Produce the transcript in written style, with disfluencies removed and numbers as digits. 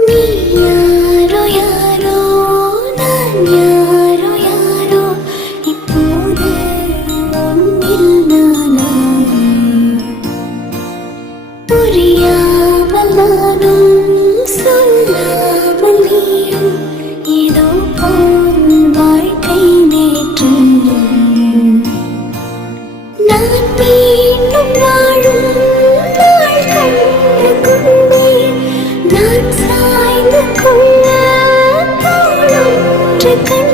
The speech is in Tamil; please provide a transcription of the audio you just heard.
நீ யாரோ யாரோ நான் யாரோ யாரோ இப்போது உன்னில் நானா புரியாமல் நானும் சொல்லாமல் நீயும் ஏதோ போல் வாழ்க்கை நேற்று நான் மீண்டும் வாழும் நாள் கண்டு கொண்டேன் நான் சாய்ந்து கொள்ள தோளொன்று கண்டேன்